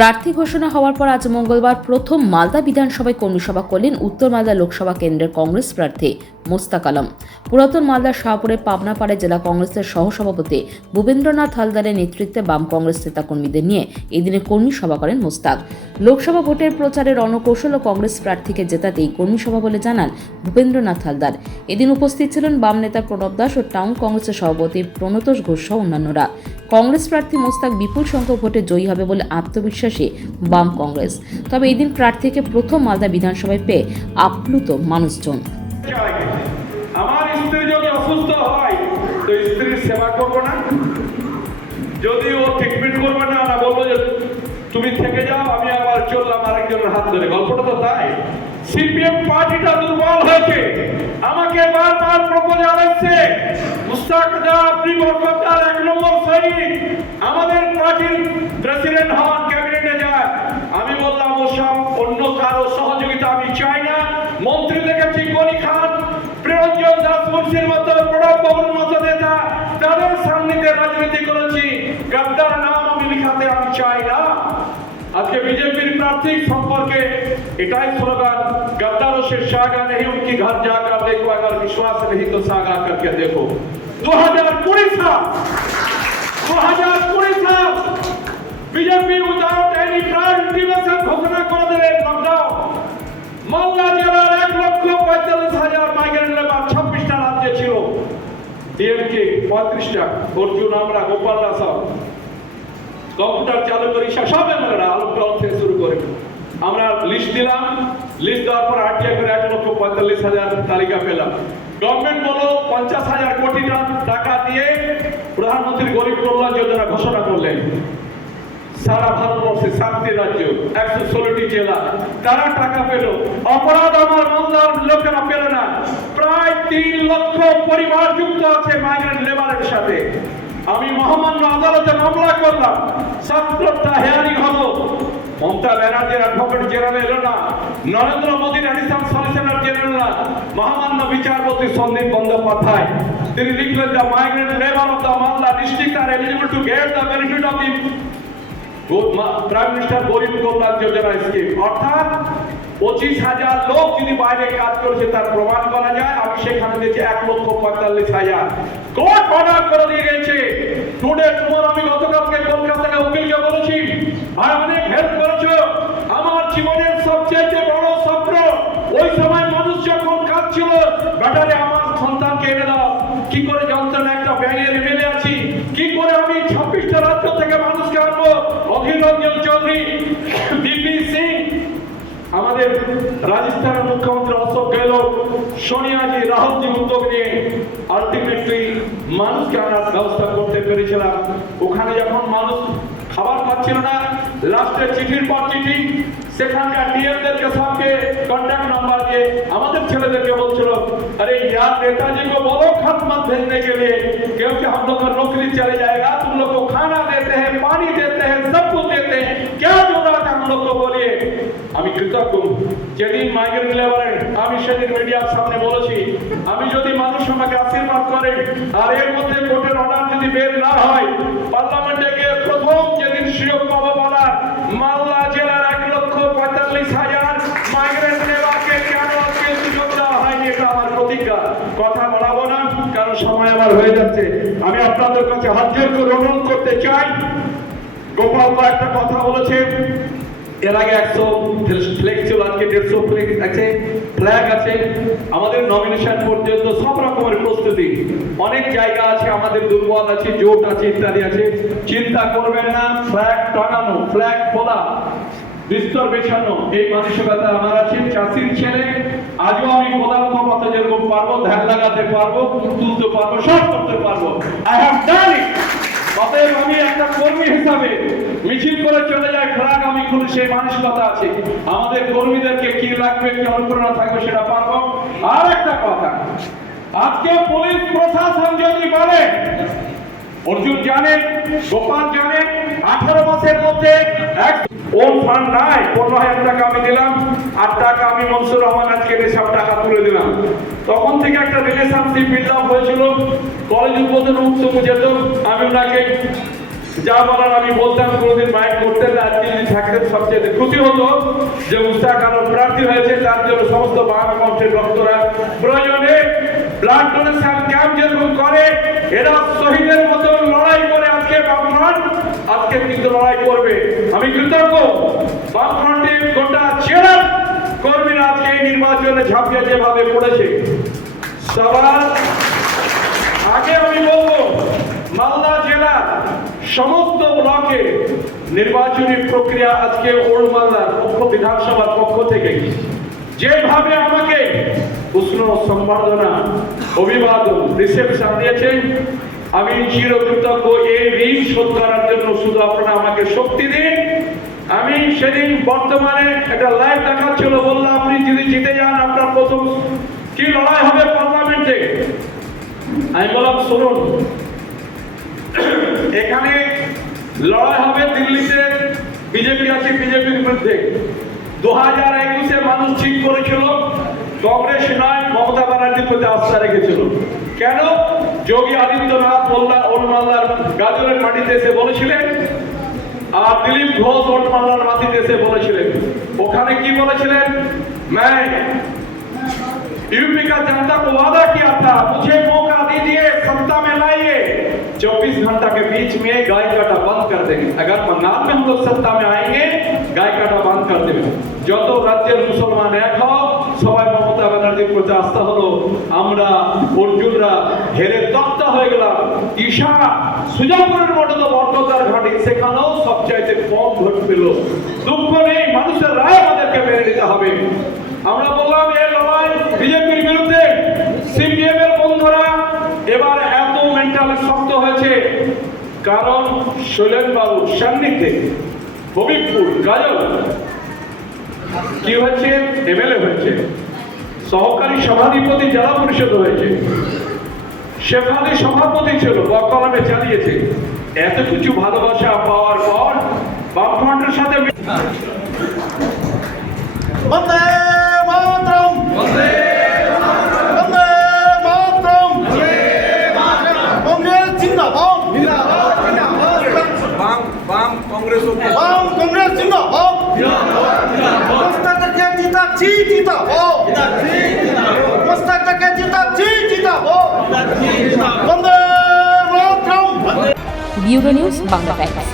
প্রার্থী ঘোষণা হওয়ার পর আজ মঙ্গলবার প্রথম মালদা বিধানসভায় কর্মী সভা করলেন উত্তর মালদা লোকসভা কেন্দ্রের কংগ্রেস প্রার্থী মোস্তাক আলম। পুরাতন মালদার শাহপুরে পাবনাপাড়ে জেলা কংগ্রেসের সহসভাপতি ভূপেন্দ্রনাথ হালদারের নেতৃত্বে বাম কংগ্রেস নেতাকর্মীদের নিয়ে এদিনে কর্মী সভা করেন মোস্তাক। লোকসভা ভোটের প্রচারে রণকৌশল ও কংগ্রেস প্রার্থীকে জেতাতেই কর্মী সভা বলে জানান ভূপেন্দ্রনাথ হালদার। এদিন উপস্থিত ছিলেন বাম নেতা প্রণব দাস ও টাউন কংগ্রেসের সভাপতি প্রণতোষ ঘোষ সহ অন্যান্যরা। কংগ্রেস প্রার্থী মোস্তাক বিপুল সংখ্যক ভোটে জয়ী হবে বলে আত্মবিশ্বাসী বাম কংগ্রেস। তবে এদিন প্রার্থীকে প্রথম মালদা বিধানসভায় পেয়ে আপ্লুত মানুষজন। আমার স্ত্রী যদি অসুস্থ হয় তো স্ত্রীর সেবা করবো না, যদি ও ট্রিটমেন্ট করবে না, না বলবো যে তুমি থেকে যাও, আমি আবার চললাম আরেকজনের হাত ধরে। গল্পটা তো তাই। সিপিএম পার্টিটা দুর্বল হয়েছে। আমাকে বারবার প্রপোজাল এসছে, মুস্তাক দা আপনি বরকতদার 1 নম্বর সৈনিক, আমাদের পার্টির প্রেসিডেন্ট হন, ক্যাবিনেটে যান। আমি বললাম ওসব অন্য কারো সহযোগিতা আমি চাই না। মন্ত্রী দেখেছি গনি খান, প্রিয়ঞ্জন দাস মুন্সির মতো, প্রণব বাবুর মতো নেতা, তাদের সামনে রাজনীতি করেছি। গদ্দার নাম আমি লিখাতে আমি চাই না। আজকে বিজেপির প্রার্থী সম্পর্কে এটাই স্লোগান, गद्दारों से सागा नहीं, उनकी घर जाकर देखो, अगर विश्वास नहीं तो सागा करके देखो। 2020 साल BJP without any prime intimation ঘোষণা করে দিলেন লকডাউন। মালদা জেলার 1,45,000 মাইগ্রেন্ট লেবার 26টা রাজ্যে ছিল। ডিএমকে 35টা, অর্জুন, আমরা, গোপাল দাস, কম্পিউটার চালু করি সব এমএলএরা আলোকগ্রহ থেকে শুরু করে আমরা লিস্ট দিলাম। লিস্ট দেওয়ার পর আটকে করে 1,45,000 তালিকা পেলাম। গভর্নমেন্ট বলো 50,000 কোটি টাকা দিয়ে প্রধানমন্ত্রী গরিব কল্যাণ যোজনা ঘোষণা করলেন। সারা ভারতবর্ষে 7টি রাজ্য, 116টি জেলা, তারা টাকা পেল। অপরাধ আমার মালদার লোকেরা পেল না। প্রায় 3 লক্ষ পরিবার যুক্ত আছে মাইগ্রেন্ট লেবারের সাথে। আমি মহামান্য আদালতে মামলা করলাম, 7টা হিয়ারিং হলো। মমতা ব্যানার্জির অ্যাডভোকেট জেনারেল এলো না, নরেন্দ্র মোদীর অ্যাডিশনাল সলিসিটর জেনারেল না, মহামান্য বিচারপতি সন্দীপ বন্দ্যোপাধ্যায় তিনি লিখলেন, the migrant labour of the Malda district are eligible to get the benefit of the prime minister গরিব কল্যাণ যোজনা স্কিম। অর্থাৎ 25,000 লোক যদি বাইরে কাজ করেছে তার প্রমাণ করা যায়। আমি সেখানে দিয়েছি 1,45,000। কোর্ট অর্ডার করে দিয়ে গেছে। টুডে টুমোর আমি গতকালকে কলকাতা থেকে উকিলকে বলেছি, ভাই অনেক হেল্প করেছো, আমার জীবনের সবচেয়ে বড় স্বপ্ন ওই সময় মানুষ যখন কাঁদছিল, ব্যাটারে আমার সন্তানকে এনে দাও। কি করে যন্ত্রণা একটা ব্যাঙের মেলে আছি, কি করে আমি 26টা রাজ্য থেকে মানুষকে আনবো। অধীর রঞ্জন চৌধুরী, বিপি সিং, আমাদের রাজস্থানের মুখ্যমন্ত্রী অশোক গেহলোত, সোনিয়াজি, রাহুলজি উদ্যোগ নিয়ে আলটিমেটলি মানুষকে আনার ব্যবস্থা করতে পেরেছিলাম। ওখানে যখন মানুষ খাবার পাচ্ছিল না, লাস্টে চিঠির পর চিঠি সেখানকার ডিএমদেরকে সবকে কন্ট্যাক্ট নাম্বার দিয়ে আমাদের ছেলেদেরকে বলছিল, अरे यार नेताजी को बोलो खत मत भेजने के लिए, क्योंकि हम लोग का नौकरी चले जाएगा, तुम लोग को खाना देते हैं, पानी देते हैं, सब कुछ देते हैं, क्या जरूरत है हम लोग को बोलिए। আমি কৃতজ্ঞ। যেদিন মাইগ্রেন্ট লেবারের আমি সেদিন মিডিয়ার সামনে বলেছি, আমি যদি মানুষ আমাকে আশীর্বাদ করে আর এর মধ্যে কোর্টের অর্ডার যদি বের না হয়, পার্লামেন্টে গিয়ে প্রথম যেদিন সুযোগ পাবো বলার, মালদা জেলার 1,45,000 মাইগ্রেন্ট লেবারকে কেন আজকে সুযোগ দেওয়া হয়নি, এটা আমার প্রতিজ্ঞা। কথা বলাবো না কারণ সময় আমার হয়ে যাচ্ছে। আমি আপনাদের কাছে হাত জোর করে অনুরোধ করতে চাই, গোপাল একটা কথা বলেছে, এর আগে 100 ফ্লেক্স ছিল, আজকে 150 ফ্লেক্স আছে, ফ্ল্যাগ আছে। আমাদের নমিনেশন পর্যন্ত সব রকমের প্রস্তুতি। অনেক জায়গা আছে আমাদের দুর্বল আছে, জোট আছে, ইত্যাদি আছে। চিন্তা করবেন না, ফ্ল্যাগ টাঙানো, ফ্ল্যাগ খোলা, বিস্তর বেছানো, এই মানসিকতা আমার আছে। চাষির ছেলে, আজও আমি প্রধানত মতো যেরকম পারবো ধ্যান লাগাতে পারবো, তুলতে পারবো, সব করতে পারবো। আই হ্যাভ ডান ইট। অতএব আমি একটা কর্মী হিসাবে মিছিল করে চলে যায় ফ্ল্যাগ আমি খুলি, সেই মানসিকতা আছে। আমাদের কর্মীদেরকে কি লাগবে, কি অনুপ্রেরণা থাকবে সেটা পারবো। আর একটা কথা, আজকে পুলিশ প্রশাসন যদি বলে, অর্জুন জানেন, গোপাল জানেন, 18 মাসের মধ্যে ওন ফান্ড নাই, 15,000 টাকা আমি দিলাম, 8 টাকা আমি মনসুর রহমান আজকে সব টাকা তুলে দিলাম। তখন থেকে একটা রিলেশনশিপ বিল্ড আপ হয়েছিল। কলেজ উদ্বোধন উৎসব যেত, আমি ওনাকে যা বলার আমি বলতাম, কোনোদিন মাইন্ড করতেন না। আজকে যদি থাকতেন সবচেয়ে খুশি হতো যে মুস্তাক আলম প্রার্থী হয়েছে, তার জন্য সমস্ত বাম মঞ্চের ভক্তরা প্রয়োজনে ব্লাড ডোনেশন ক্যাম্প যেরকম করে, এরা শহীদের মতো লড়াই করে আজকে বামফ্রন্ট আজকে কিন্তু লড়াই করবে। আমি কৃতজ্ঞ বামফ্রন্টের গোটা জেলার কর্মীরা আজকে এই নির্বাচনে ঝাঁপিয়ে যেভাবে পড়েছে। সবার আগে আমি বলবো, মালদা জেলার সমস্ত ব্লকে নির্বাচনী প্রক্রিয়া আজকে ওল্ড মালদার বিধানসভার পক্ষ থেকে যেভাবে আমাকে উষ্ণ সম্বর্ধনা, অভিবাদন, রিসেপশন দিয়েছেন, আমি চিরকৃতজ্ঞ। এই ঋণ শোধ করার জন্য শুধু আপনারা আমাকে শক্তি দিন। আমি সেদিন বর্তমানে একটা লাইভ দেখাচ্ছিল, বললাম আপনি যদি জিতে যান আপনার প্রথম কি লড়াই হবে পার্লামেন্টে। আমি বললাম শুনুন, এখানে লড়াই হবে দিল্লিতে বিজেপি আছে, বিজেপির বিরুদ্ধে 2021-এ মানুষ ঠিক করেছিল কংগ্রেস নয় মমতা ব্যানার্জির প্রতি আস্থা রেখেছিল। কেন? যোগী আদিত্যনাথ ওল্ড মালদার গাজরের মাটিতে এসে বলেছিলেন, আর দিলীপ ঘোষ ওল্ড মালদার মাটিতে এসে বলেছিলেন। ওখানে কি বলেছিলেন? मैं यूपी का जनता को वादा किया था, मुझे मौका दीजिए, सत्ता में लाइए, 24 घंटा के बीच में गाय काटा बंद कर देंगे। अगर बंगाल में हम लोग सत्ता में आएंगे, गाय काटा बंद कर देंगे। যত রাজ্যের মুসলমান এক হও, সবাই মমতা ব্যানার্জির প্রতি আস্থা হলো। আমরা অর্জুনরা হেরে তক্তা হয়ে গেলাম। ঈশা সুজাপুরের মতো তো বর্ততার ঘাটি, সেখানেও সবচাইতে কম ভোট পেল। দুঃখ নেই, মানুষের রায় আমাদেরকে মেনে নিতে হবে। আমরা বললাম এই লড়াই বিজেপির বিরুদ্ধে। সিপিএম এর বন্ধুরা এবার এত মেন্টালি শক্ত হয়েছে, কারণ শৈলেন বাবুর সান্নিধ্যে হবিবপুর গাজল কি হয়েছে, এমএলএ হয়েছে, সহকারী সভাধিপতি জেলা পরিষদ হয়েছে, সেখানে সভাপতি ছিল, কলমে চালিয়েছে। এত কিছু ভালোবাসা পাওয়ার পর বামফ্রন্টের সাথে বন্দে মাতরম, বন্দে মাতরম, কংগ্রেস জিন্দাবাদ, বাম কংগ্রেস জিন্দাবাদ, মোস্তাককে জিতাচ্ছি, জিতাবো, মোস্তাককে জিতাচ্ছি, জিতাবো, বন্দে মাতরম। Bureau news Bangla Times.